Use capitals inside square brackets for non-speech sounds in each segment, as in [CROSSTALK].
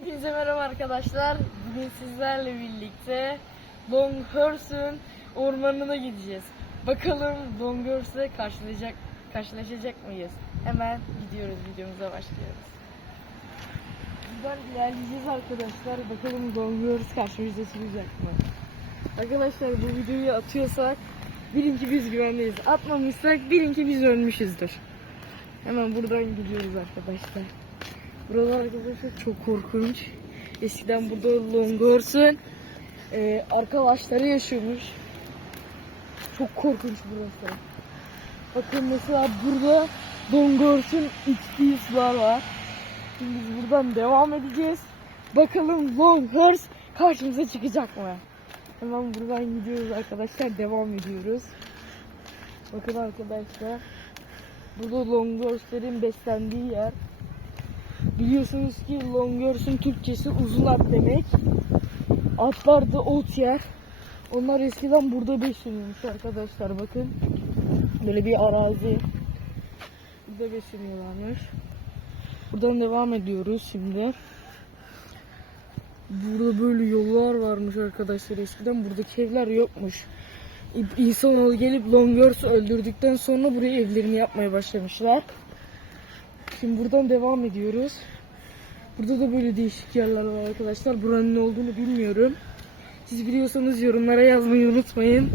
Hepinize merhaba arkadaşlar. Bugün sizlerle birlikte Longhorse'un ormanına gideceğiz. Bakalım Longhorse'la karşılayacak, karşılaşacak mıyız? Hemen gidiyoruz videomuza başlıyoruz. Buradan ilerleyeceğiz arkadaşlar. Bakalım Longhorse karşımıza çıkacak mı? Arkadaşlar bu videoyu atıyorsak bilin ki biz güvendeyiz. Atmamışsak bilin ki biz ölmüşüzdür. Hemen buradan gidiyoruz arkadaşlar. Buralar arkadaşlar çok korkunç. Eskiden burada Longhorse'un e, arkadaşları yaşıyormuş. Çok korkunç burası. Bakın mesela burada Longhorse'un içtiği sular var. Şimdi biz buradan devam edeceğiz. Bakalım Longhorse karşımıza çıkacak mı? Hemen buradan gidiyoruz arkadaşlar. Devam ediyoruz. Bakın arkadaşlar. Burada Longhorse'lerin beslendiği yer. Biliyorsunuz ki Longhorse'un Türkçesi uzun at demek. Atlar da ot yer. Onlar eskiden burada besleniyormuş arkadaşlar bakın. Böyle bir arazi. Burada besleniyorlarmış. Buradan devam ediyoruz şimdi. Burada böyle yollar varmış arkadaşlar eskiden. Buradaki evler yokmuş. İnsanoğlu gelip Longhorse öldürdükten sonra buraya evlerini yapmaya başlamışlar. Şimdi buradan devam ediyoruz. Burada da böyle değişik yerler var arkadaşlar. Buranın ne olduğunu bilmiyorum. Siz biliyorsanız yorumlara yazmayı unutmayın.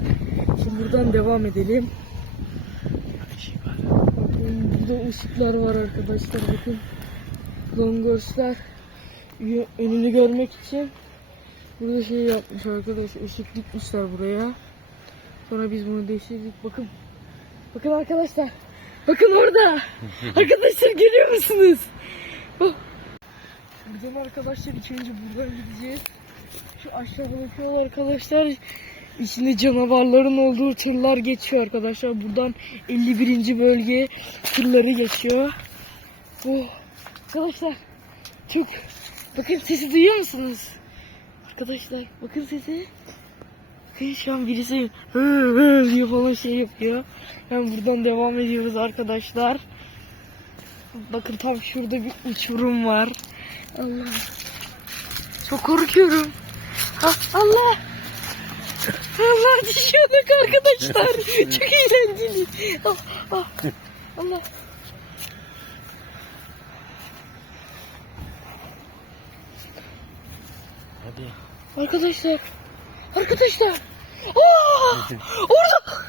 Şimdi buradan devam edelim. Bakın burada ışıklar var arkadaşlar. Bakın. Longorslar önünü görmek için burada şey yapmış arkadaşlar. Işık dikmişler buraya. Sonra biz bunu değiştirdik. Bakın. Bakın arkadaşlar. Bakın orada. arkadaşlar görüyor musunuz? Oh. Buradan arkadaşlar ilk buradan gideceğiz. Şu aşağı bakıyor arkadaşlar. İçinde canavarların olduğu tırlar geçiyor arkadaşlar. Buradan 51. bölge tırları geçiyor. Oh. Arkadaşlar çok bakın sesi duyuyor musunuz? Arkadaşlar bakın sesi. Şu an birisi hı hı diye falan şey yapıyor. Hem buradan devam ediyoruz arkadaşlar. Bakın tam şurada bir uçurum var. Allah. Çok korkuyorum. Ha, Allah. Allah düşüyorduk arkadaşlar. [LAUGHS] Çok eğlenceli. Ah, ah. Allah. Hadi. Arkadaşlar. Arkadaşlar. Aa! Orada.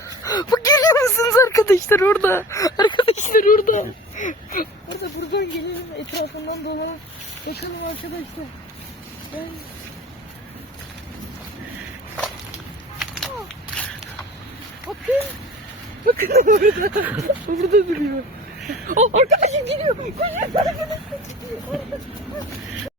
Bak görüyor musunuz arkadaşlar orada? Arkadaşlar orada. Orada buradan gelelim etrafından dolanıp bakalım arkadaşlar. Ben... Bakın. Bakın orada. Burada duruyor. Oh, arkadaşım geliyor. Koşuyor.